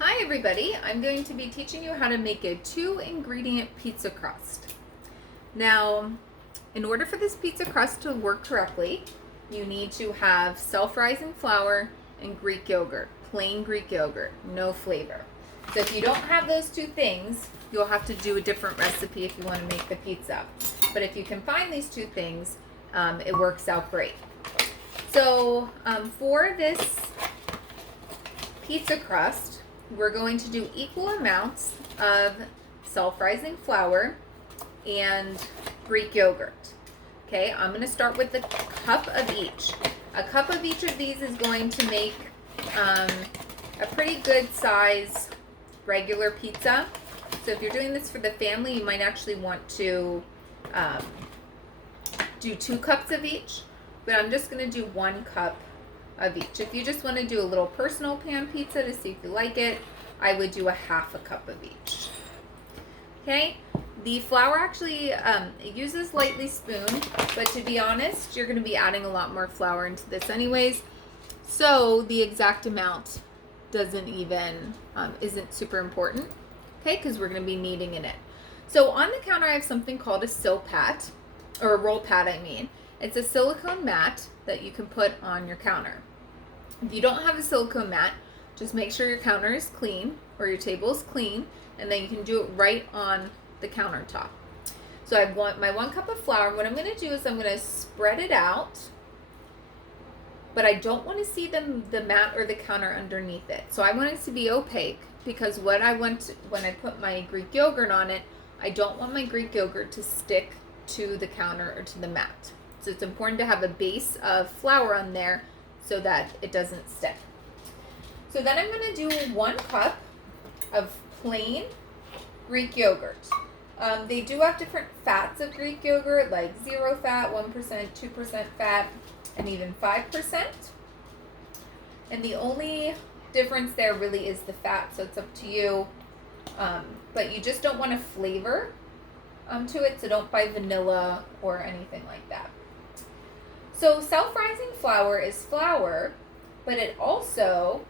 Hi everybody, I'm going to be teaching you how to make a 2-ingredient pizza crust. Now, in order for this pizza crust to work correctly, you need to have self-rising flour and Greek yogurt, plain Greek yogurt, no flavor. So if you don't have those two things, you'll have to do a different recipe if you want to make the pizza. But if you can find these two things, it works out great. So for this pizza crust, we're going to do equal amounts of self-rising flour and Greek yogurt. Okay, I'm going to start with a cup of each. A cup of each of these is going to make a pretty good size regular pizza. So if you're doing this for the family, you might actually want to do 2 cups of each, but I'm just going to do 1 cup of each. If you just want to do a little personal pan pizza to see if you like it, I would do a 1/2 cup of each. Okay, the flour actually it uses lightly spooned, but to be honest, you're going to be adding a lot more flour into this anyways, so the exact amount doesn't even isn't super important. Okay, because we're going to be kneading in it. So on the counter, I have something called a Silpat, or a roll pad, I mean. It's a silicone mat that you can put on your counter. If you don't have a silicone mat, just make sure your counter is clean or your table is clean, and then you can do it right on the countertop. So I want my 1 cup of flour. What I'm going to do is I'm going to spread it out, but I don't want to see the mat or the counter underneath it. So I want it to be opaque, because what I want when I put my Greek yogurt on it, I don't want my Greek yogurt to stick to the counter or to the mat. So it's important to have a base of flour on there so that it doesn't stick. So then I'm going to do 1 cup of plain Greek yogurt. They do have different fats of Greek yogurt, like 0 fat, 1%, 2% fat, and even 5%. And the only difference there really is the fat, so it's up to you. But you just don't want a flavor to it, so don't buy vanilla or anything like that. So self-rising flour is flour, but it also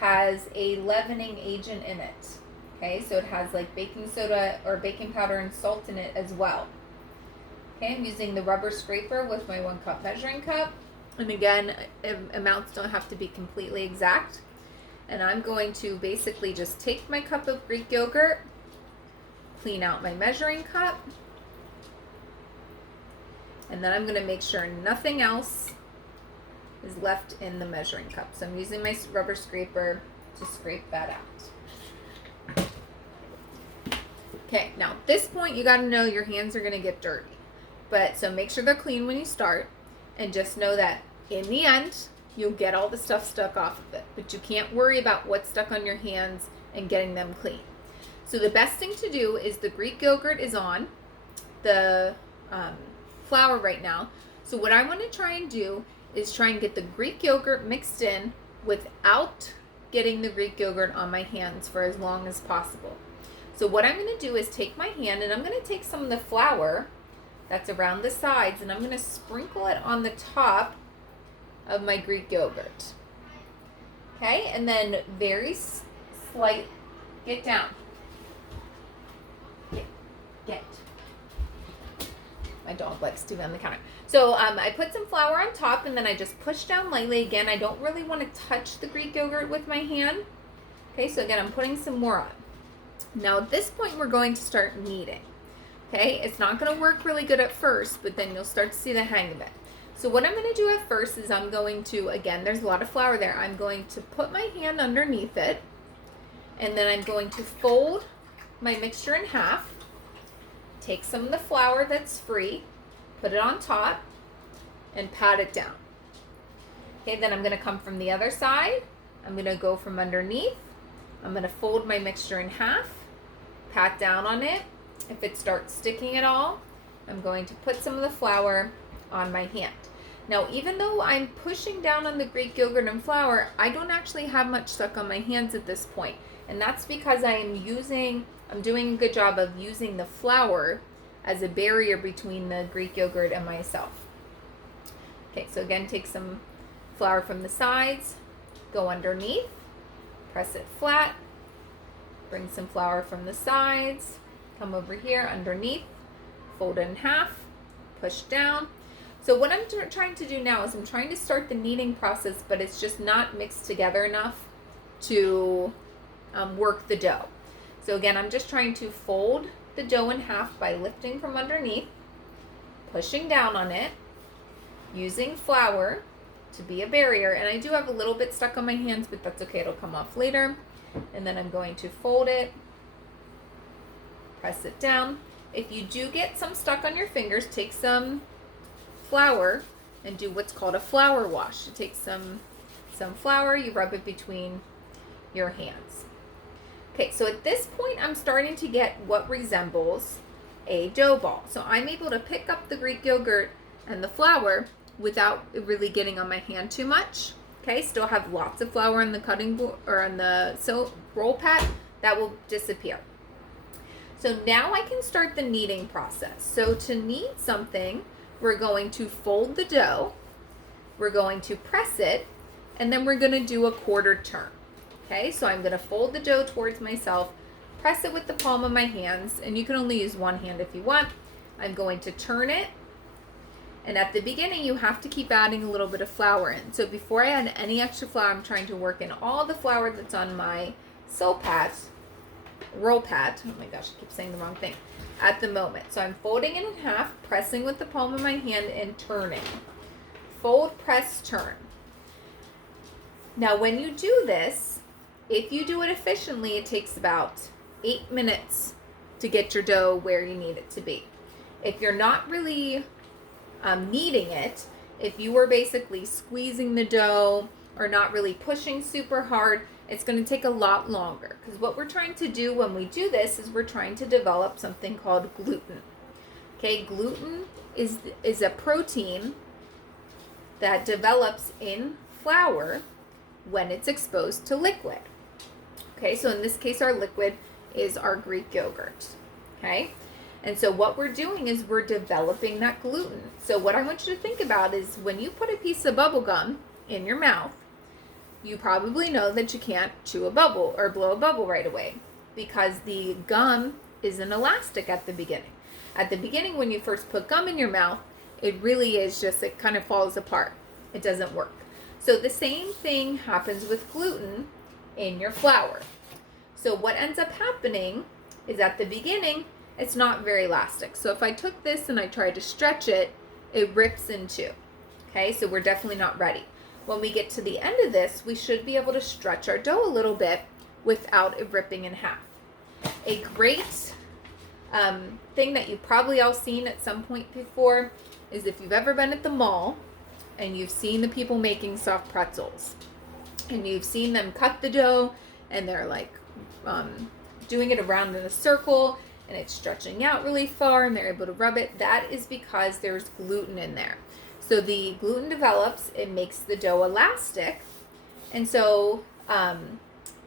has a leavening agent in it. Okay, so it has like baking soda or baking powder and salt in it as well. Okay, I'm using the rubber scraper with my 1 cup measuring cup. And again, amounts don't have to be completely exact. And I'm going to basically just take my cup of Greek yogurt, clean out my measuring cup, and then I'm going to make sure nothing else is left in the measuring cup. So I'm using my rubber scraper to scrape that out. Okay, now at this point you got to know your hands are going to get dirty. But so make sure they're clean when you start, and just know that in the end you'll get all the stuff stuck off of it. But you can't worry about what's stuck on your hands and getting them clean. So the best thing to do is the Greek yogurt is on the flour right now. So what I want to try and do is try and get the Greek yogurt mixed in without getting the Greek yogurt on my hands for as long as possible. So what I'm going to do is take my hand, and I'm going to take some of the flour that's around the sides, and I'm going to sprinkle it on the top of my Greek yogurt. Okay, and then very slight, get down. Get. My dog likes to be on the counter. So I put some flour on top, and then I just push down lightly. Again, I don't really want to touch the Greek yogurt with my hand. Okay, so again, I'm putting some more on. Now at this point, we're going to start kneading. Okay, it's not going to work really good at first, but then you'll start to see the hang of it. So what I'm going to do at first is I'm going to, again, there's a lot of flour there. I'm going to put my hand underneath it, and then I'm going to fold my mixture in half. Take some of the flour that's free, put it on top, and pat it down. Okay, then I'm going to come from the other side. I'm going to go from underneath. I'm going to fold my mixture in half, pat down on it. If it starts sticking at all, I'm going to put some of the flour on my hand. Now, even though I'm pushing down on the Greek yogurt and flour, I don't actually have much stuck on my hands at this point. And that's because I'm doing a good job of using the flour as a barrier between the Greek yogurt and myself. Okay, so again, take some flour from the sides, go underneath, Press it flat. Bring some flour from the sides. Come over here underneath. Fold it in half. Push down. So what I'm trying to do now is I'm trying to start the kneading process, but it's just not mixed together enough to work the dough. So again, I'm just trying to fold the dough in half by lifting from underneath, pushing down on it, using flour to be a barrier. And I do have a little bit stuck on my hands, but that's okay, it'll come off later. And then I'm going to fold it, press it down. If you do get some stuck on your fingers, take some flour and do what's called a flour wash. You take some flour, you rub it between your hands. Okay, so at this point I'm starting to get what resembles a dough ball. So I'm able to pick up the Greek yogurt and the flour without really getting on my hand too much. Okay, still have lots of flour on the cutting board or on the roll pad. That will disappear. So now I can start the kneading process. So to knead something, we're going to fold the dough, we're going to press it, and then we're going to do a quarter turn. Okay, so I'm going to fold the dough towards myself, press it with the palm of my hands, and you can only use one hand if you want. I'm going to turn it, and at the beginning you have to keep adding a little bit of flour in. So before I add any extra flour, I'm trying to work in all the flour that's on my roll pad. Oh my gosh, I keep saying the wrong thing at the moment. So I'm folding it in half, pressing with the palm of my hand, and turning. Fold, press, turn. Now when you do this, if you do it efficiently, it takes about 8 minutes to get your dough where you need it to be. If you're not really kneading it, if you were basically squeezing the dough or not really pushing super hard, it's going to take a lot longer, because what we're trying to do when we do this is we're trying to develop something called gluten. Okay, gluten is a protein that develops in flour when it's exposed to liquid. Okay, so in this case our liquid is our Greek yogurt. Okay, and so what we're doing is we're developing that gluten. So what I want you to think about is when you put a piece of bubble gum in your mouth, you probably know that you can't chew a bubble or blow a bubble right away, because the gum isn't elastic at the beginning. At the beginning, when you first put gum in your mouth, it really is just, it kind of falls apart. It doesn't work. So the same thing happens with gluten in your flour. So what ends up happening is at the beginning, it's not very elastic. So if I took this and I tried to stretch it, it rips in two. Okay, so we're definitely not ready. When we get to the end of this, we should be able to stretch our dough a little bit without it ripping in half. A great thing that you've probably all seen at some point before is if you've ever been at the mall and you've seen the people making soft pretzels and you've seen them cut the dough and they're like doing it around in a circle and it's stretching out really far and they're able to rub it. That is because there's gluten in there. So the gluten develops, it makes the dough elastic, and so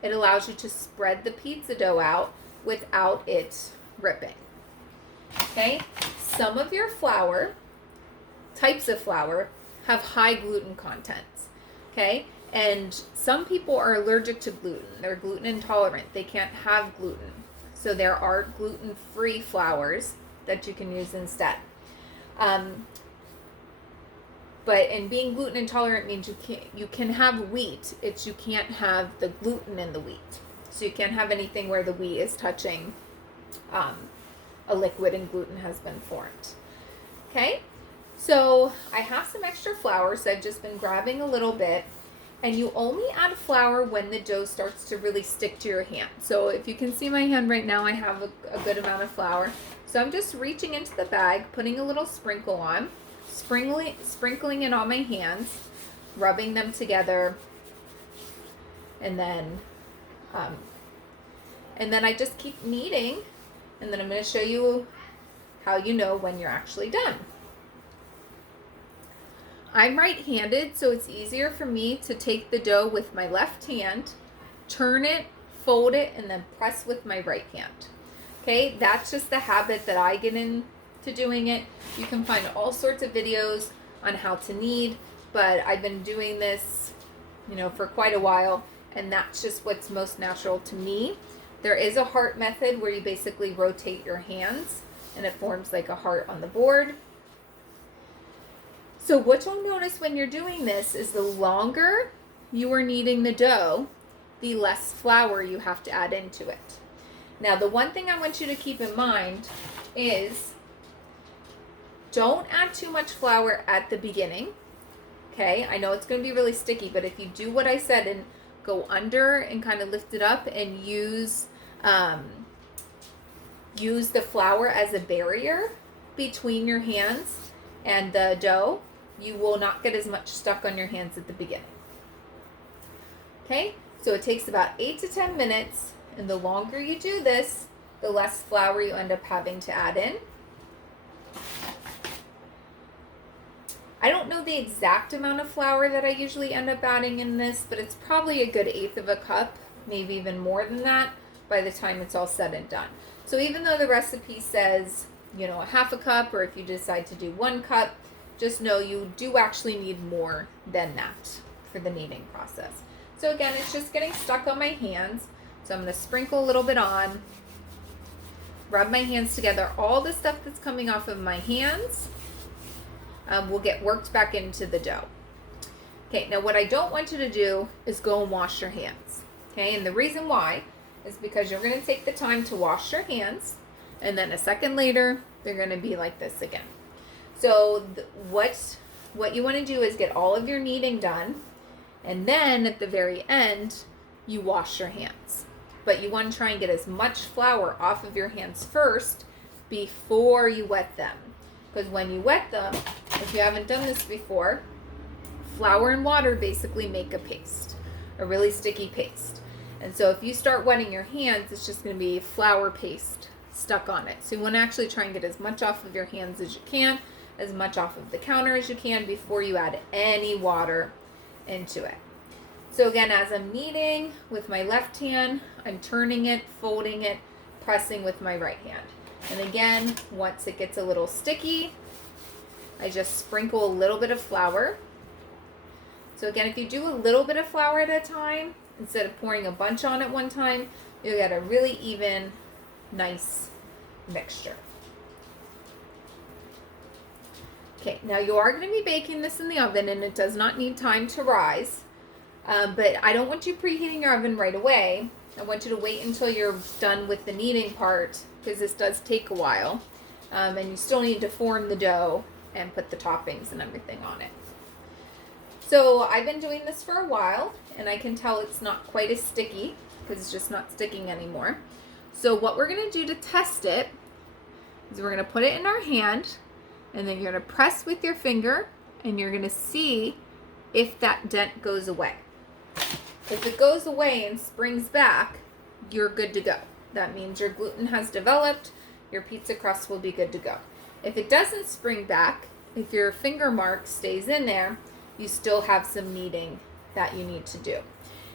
it allows you to spread the pizza dough out without it ripping. Okay, some of your types of flour, have high gluten contents. Okay, and some people are allergic to gluten. They're gluten intolerant. They can't have gluten. So there are gluten-free flours that you can use instead. But being gluten intolerant means you can have wheat. You can't have the gluten in the wheat. So you can't have anything where the wheat is touching a liquid and gluten has been formed. Okay, so I have some extra flour, so I've just been grabbing a little bit. And you only add flour when the dough starts to really stick to your hand. So if you can see my hand right now, I have a good amount of flour. So I'm just reaching into the bag, putting a little sprinkle on, sprinkling it on my hands, rubbing them together, and then I just keep kneading, and then I'm going to show you how you know when you're actually done. I'm right-handed, so it's easier for me to take the dough with my left hand, turn it, fold it, and then press with my right hand. Okay, that's just the habit that I get into doing it. You can find all sorts of videos on how to knead, but I've been doing this, for quite a while, and that's just what's most natural to me. There is a heart method where you basically rotate your hands and it forms like a heart on the board. So what you'll notice when you're doing this is the longer you are kneading the dough, the less flour you have to add into it. Now, the one thing I want you to keep in mind is don't add too much flour at the beginning. Okay, I know it's going to be really sticky, but if you do what I said and go under and kind of lift it up and use the flour as a barrier between your hands and the dough, you will not get as much stuck on your hands at the beginning. Okay, so it takes about 8 to 10 minutes, and the longer you do this, the less flour you end up having to add in. I don't know the exact amount of flour that I usually end up adding in this, but it's probably a good 1/8 of a cup, maybe even more than that by the time it's all said and done. So even though the recipe says, a 1/2 cup, or if you decide to do 1 cup, just know you do actually need more than that for the kneading process. So again, it's just getting stuck on my hands. So I'm going to sprinkle a little bit on, rub my hands together. All the stuff that's coming off of my hands will get worked back into the dough. Okay, now what I don't want you to do is go and wash your hands. Okay, and the reason why is because you're going to take the time to wash your hands, and then a second later, they're going to be like this again. So what you want to do is get all of your kneading done, and then at the very end, you wash your hands. But you want to try and get as much flour off of your hands first before you wet them. Because when you wet them, if you haven't done this before, flour and water basically make a paste, a really sticky paste. And so if you start wetting your hands, it's just going to be flour paste stuck on it. So you want to actually try and get as much off of your hands as you can, as much off of the counter as you can before you add any water into it. So again, as I'm kneading with my left hand, I'm turning it, folding it, pressing with my right hand. And again, once it gets a little sticky, I just sprinkle a little bit of flour. So again, if you do a little bit of flour at a time, instead of pouring a bunch on at one time, you'll get a really even, nice mixture. Okay, now you are going to be baking this in the oven, and it does not need time to rise. But I don't want you preheating your oven right away. I want you to wait until you're done with the kneading part, because this does take a while. And you still need to form the dough and put the toppings and everything on it. So I've been doing this for a while, and I can tell it's not quite as sticky because it's just not sticking anymore. So what we're going to do to test it is we're going to put it in our hand, and then you're going to press with your finger, and you're going to see if that dent goes away. If it goes away and springs back, you're good to go. That means your gluten has developed, your pizza crust will be good to go. If it doesn't spring back, if your finger mark stays in there, you still have some kneading that you need to do.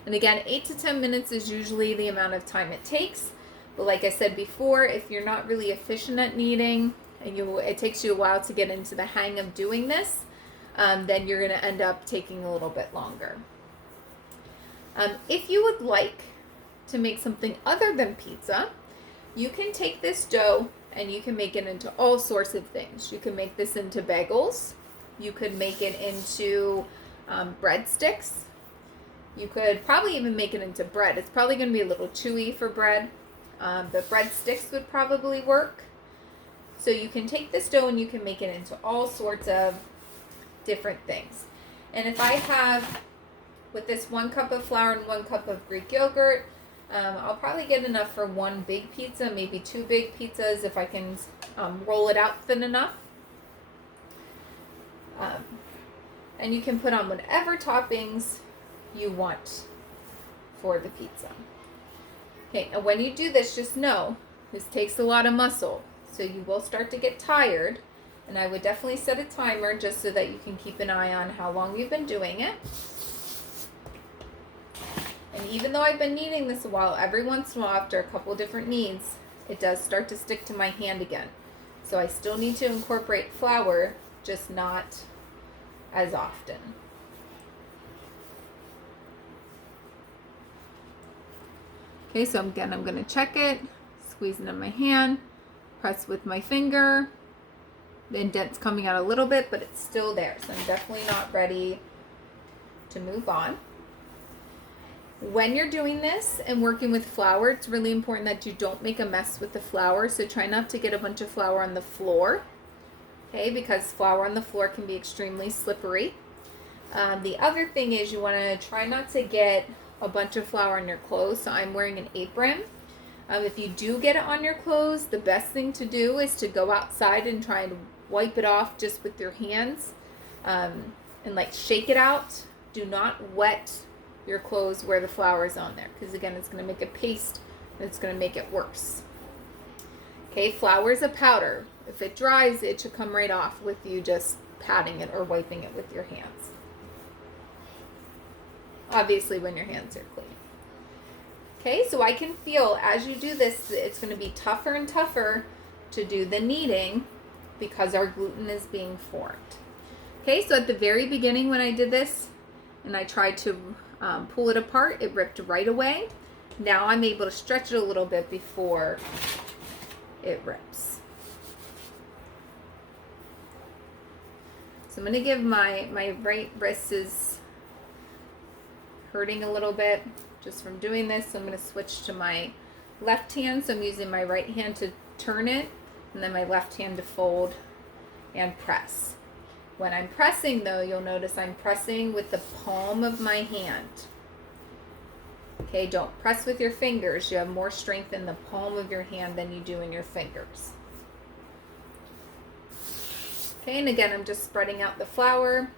And again, 8 to 10 minutes is usually the amount of time it takes. But like I said before, if you're not really efficient at kneading and it takes you a while to get into the hang of doing this, then you're going to end up taking a little bit longer. If you would like to make something other than pizza, you can take this dough and you can make it into all sorts of things. You can make this into bagels. You could make it into breadsticks. You could probably even make it into bread. It's probably going to be a little chewy for bread, but breadsticks would probably work. So you can take this dough and you can make it into all sorts of different things. And if I have, with this 1 cup of flour and 1 cup of Greek yogurt, I'll probably get enough for 1 big pizza, maybe 2 big pizzas if I can roll it out thin enough. And you can put on whatever toppings you want for the pizza. Okay, and when you do this, just know this takes a lot of muscle, so you will start to get tired, and I would definitely set a timer just so that you can keep an eye on how long you've been doing it. And even though I've been kneading this a while, every once in a while after a couple different kneads, it does start to stick to my hand again. So I still need to incorporate flour, just not as often. Okay, so again, I'm gonna check it, squeeze it in my hand, press with my finger. The indent's coming out a little bit, but it's still there. So I'm definitely not ready to move on. When you're doing this and working with flour, it's really important that you don't make a mess with the flour. So try not to get a bunch of flour on the floor, okay, because flour on the floor can be extremely slippery. The other thing is you want to try not to get a bunch of flour on your clothes. So I'm wearing an apron. If you do get it on your clothes, the best thing to do is to go outside and try and wipe it off just with your hands, and like shake it out. Do not wet your clothes where the flour is on there, because again, it's going to make a paste and it's going to make it worse. Okay, flour is a powder. If it dries, it should come right off with you just patting it or wiping it with your hands. Obviously when your hands are clean. Okay, so I can feel as you do this, it's going to be tougher and tougher to do the kneading because our gluten is being formed. Okay, so at the very beginning when I did this and I tried to pull it apart, it ripped right away. Now I'm able to stretch it a little bit before it rips. So I'm going to give my right wrist is hurting a little bit just from doing this. So I'm going to switch to my left hand. So I'm using my right hand to turn it and then my left hand to fold and press. When I'm pressing though, you'll notice I'm pressing with the palm of my hand. Okay, don't press with your fingers. You have more strength in the palm of your hand than you do in your fingers. Okay, and again, I'm just spreading out the flour.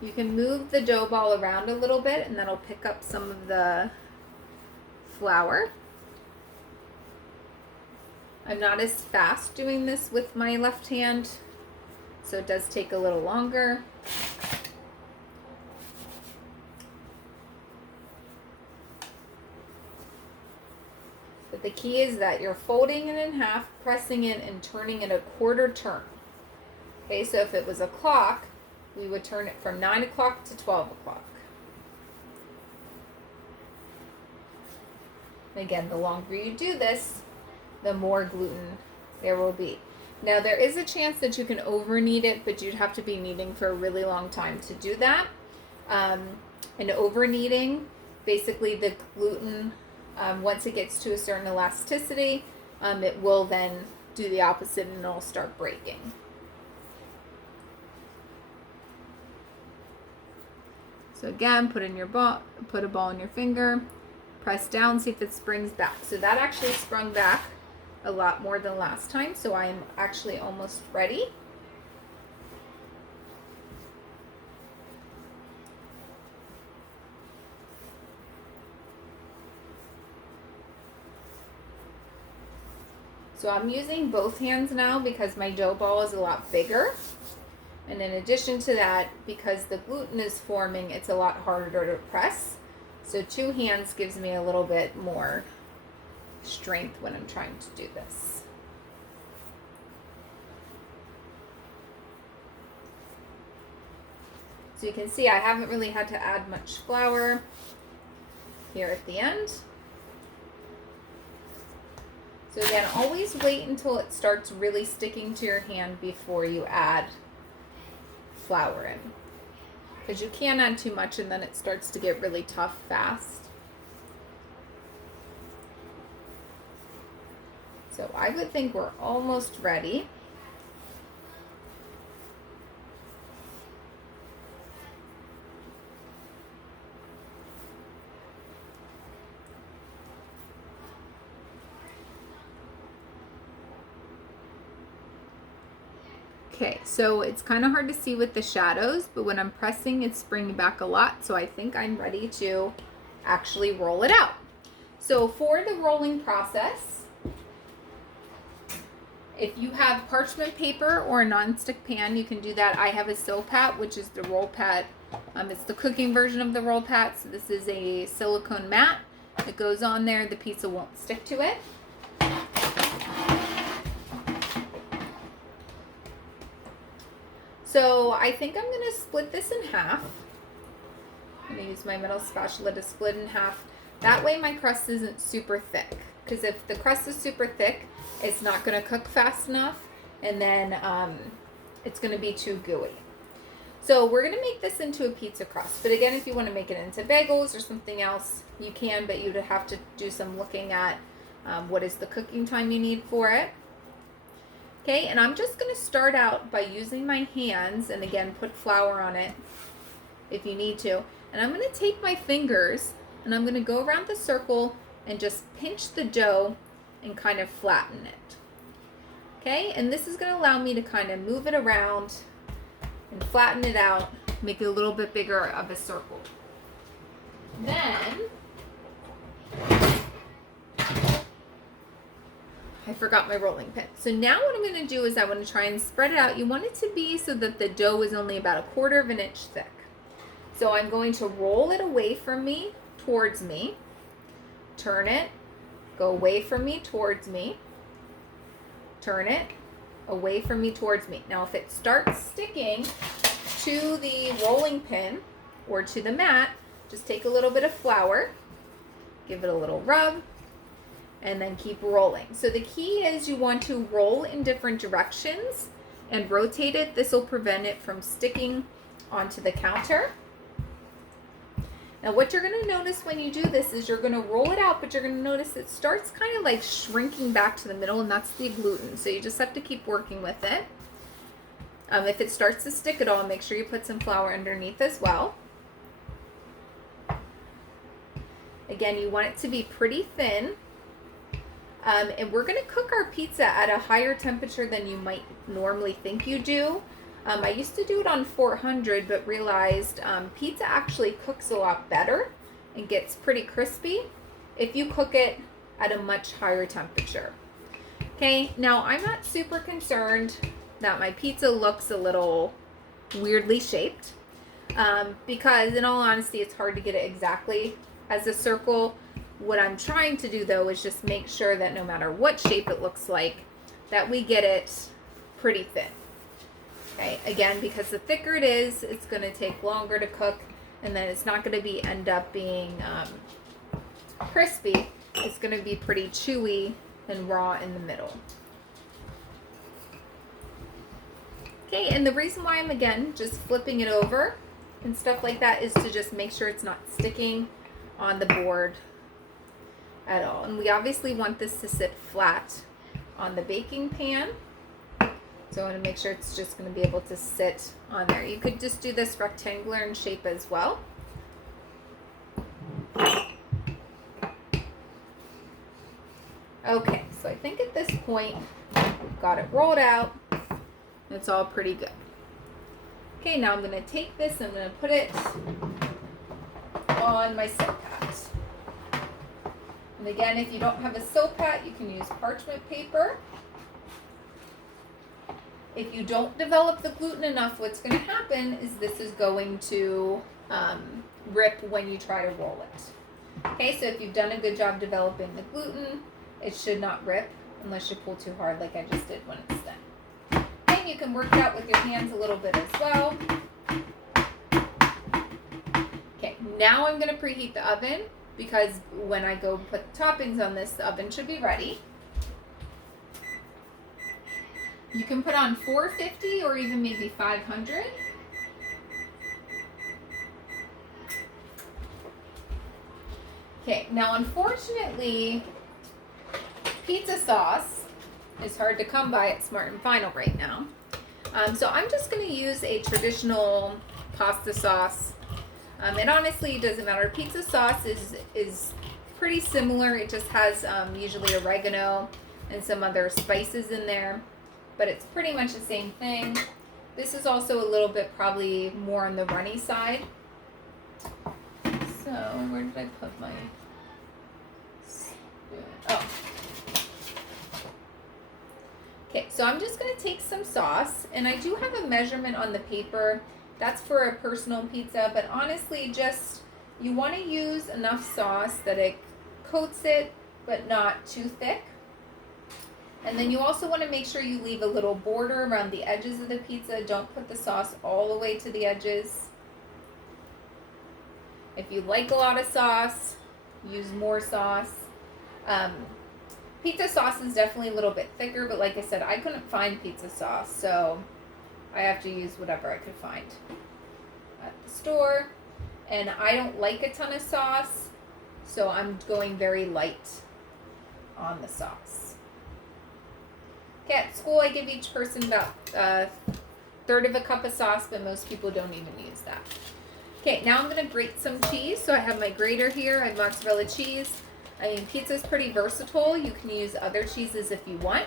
You can move the dough ball around a little bit and that'll pick up some of the flour. I'm not as fast doing this with my left hand, so it does take a little longer. But the key is that you're folding it in half, pressing it, and turning it a quarter turn. Okay, so if it was a clock, we would turn it from 9 o'clock to 12 o'clock. Again, the longer you do this, the more gluten there will be. Now, there is a chance that you can over knead it, but you'd have to be kneading for a really long time to do that. And over kneading, basically the gluten, once it gets to a certain elasticity, it will then do the opposite and it'll start breaking. So again, put a ball in your finger, press down, see if it springs back. So that actually sprung back a lot more than last time, so I'm actually almost ready. So I'm using both hands now because my dough ball is a lot bigger. And in addition to that, because the gluten is forming, it's a lot harder to press. So two hands gives me a little bit more strength when I'm trying to do this. So you can see I haven't really had to add much flour here at the end. So again, always wait until it starts really sticking to your hand before you add flour in, because you can add too much and then it starts to get really tough fast. So I would think we're almost ready. Okay, so it's kind of hard to see with the shadows, but when I'm pressing, it's springing back a lot. So I think I'm ready to actually roll it out. So for the rolling process, if you have parchment paper or a nonstick pan, you can do that. I have a Silpat, which is the roll pat. It's the cooking version of the roll pat. So this is a silicone mat. It goes on there. The pizza won't stick to it. So I think I'm going to split this in half. I'm going to use my metal spatula to split in half. That way my crust isn't super thick, because if the crust is super thick, it's not going to cook fast enough, and then it's going to be too gooey. So we're going to make this into a pizza crust. But again, if you want to make it into bagels or something else, you can, but you'd have to do some looking at what is the cooking time you need for it. Okay, and I'm just going to start out by using my hands, and again, put flour on it if you need to. And I'm going to take my fingers and I'm going to go around the circle and just pinch the dough and kind of flatten it. Okay, and this is going to allow me to kind of move it around and flatten it out, make it a little bit bigger of a circle. Then, I forgot my rolling pin. So now what I'm going to do is I want to try and spread it out. You want it to be so that the dough is only about 1/4 of an inch thick. So I'm going to roll it away from me, towards me, turn it, go away from me, towards me, turn it, away from me, towards me. Now if it starts sticking to the rolling pin or to the mat, just take a little bit of flour, give it a little rub, and then keep rolling. So the key is you want to roll in different directions and rotate it. This will prevent it from sticking onto the counter. Now what you're going to notice when you do this is you're going to roll it out, but you're going to notice it starts kind of like shrinking back to the middle, and that's the gluten. So you just have to keep working with it. If it starts to stick at all, make sure you put some flour underneath as well. Again, you want it to be pretty thin. And we're going to cook our pizza at a higher temperature than you might normally think you do. I used to do it on 400, but realized pizza actually cooks a lot better and gets pretty crispy if you cook it at a much higher temperature. Okay, now I'm not super concerned that my pizza looks a little weirdly shaped because in all honesty, it's hard to get it exactly as a circle. What I'm trying to do though is just make sure that no matter what shape it looks like, that we get it pretty thin. Okay, again, because the thicker it is, it's going to take longer to cook, and then it's not going to end up being crispy. It's going to be pretty chewy and raw in the middle. Okay, and the reason why I'm, again, just flipping it over and stuff like that is to just make sure it's not sticking on the board at all. And we obviously want this to sit flat on the baking pan. So I want to make sure it's just going to be able to sit on there. You could just do this rectangular in shape as well. Okay, so I think at this point, we've got it rolled out. It's all pretty good. Okay, now I'm going to take this and I'm going to put it on my soap hat. And again, if you don't have a soap hat, you can use parchment paper. If you don't develop the gluten enough, what's going to happen is this is going to rip when you try to roll it. Okay, so if you've done a good job developing the gluten, it should not rip unless you pull too hard like I just did when it's thin. And you can work it out with your hands a little bit as well. Okay, now I'm going to preheat the oven because when I go put toppings on this, the oven should be ready. You can put on 450 or even maybe 500. Okay, now unfortunately, pizza sauce is hard to come by at Smart and Final right now. So I'm just going to use a traditional pasta sauce. It honestly doesn't matter. Pizza sauce is pretty similar. It just has usually oregano and some other spices in there. But it's pretty much the same thing. This is also a little bit probably more on the runny side. So where did I put my spoon? Oh. Okay, so I'm just going to take some sauce, and I do have a measurement on the paper. That's for a personal pizza, but honestly, just you want to use enough sauce that it coats it, but not too thick. And then you also want to make sure you leave a little border around the edges of the pizza. Don't put the sauce all the way to the edges. If you like a lot of sauce, use more sauce. Pizza sauce is definitely a little bit thicker, but like I said, I couldn't find pizza sauce, so I have to use whatever I could find at the store. And I don't like a ton of sauce, so I'm going very light on the sauce. Okay, at school I give each person about a third of a cup of sauce, but most people don't even use that. Okay, now I'm gonna grate some cheese. So I have my grater here. I have mozzarella cheese. I mean, pizza is pretty versatile. You can use other cheeses if you want.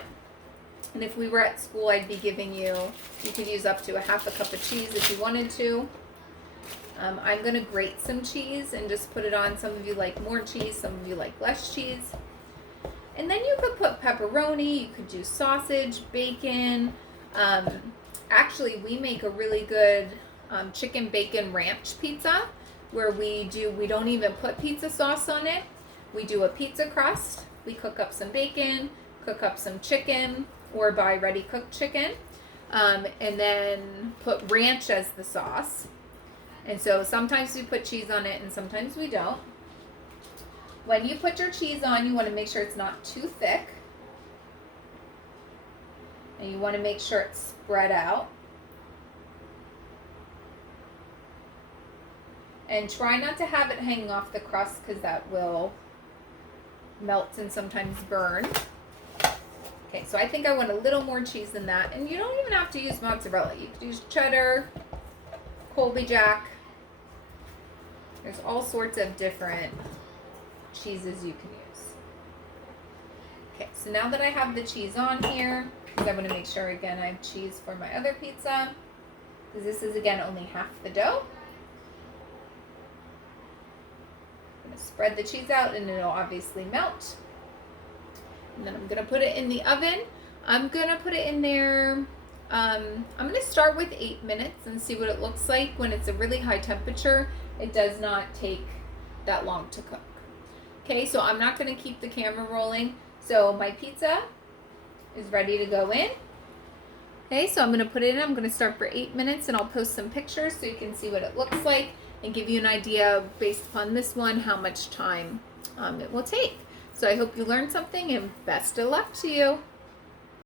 And if we were at school, I'd be giving you could use up to a half a cup of cheese if you wanted to. I'm going to grate some cheese and just put it on. Some of you like more cheese, some of you like less cheese. And then you could put pepperoni, you could do sausage, bacon. Actually, we make a really good chicken bacon ranch pizza where we don't even put pizza sauce on it. We do a pizza crust. We cook up some bacon, cook up some chicken, or buy ready cooked chicken, and then put ranch as the sauce. And so sometimes we put cheese on it and sometimes we don't. When you put your cheese on, you want to make sure it's not too thick. And you want to make sure it's spread out. And try not to have it hanging off the crust because that will melt and sometimes burn. Okay, so I think I want a little more cheese than that. And you don't even have to use mozzarella. You could use cheddar, Colby Jack. There's all sorts of different cheeses you can use. Okay, so now that I have the cheese on here, because I want to make sure again I have cheese for my other pizza, because this is again only half the dough. I'm going to spread the cheese out and it'll obviously melt. And then I'm going to put it in the oven. I'm going to put it in there. I'm going to start with 8 minutes and see what it looks like. When it's a really high temperature, it does not take that long to cook. Okay, so I'm not going to keep the camera rolling. So my pizza is ready to go in. Okay, so I'm going to put it in. I'm going to start for 8 minutes and I'll post some pictures so you can see what it looks like and give you an idea based upon this one how much time it will take. So I hope you learned something and best of luck to you.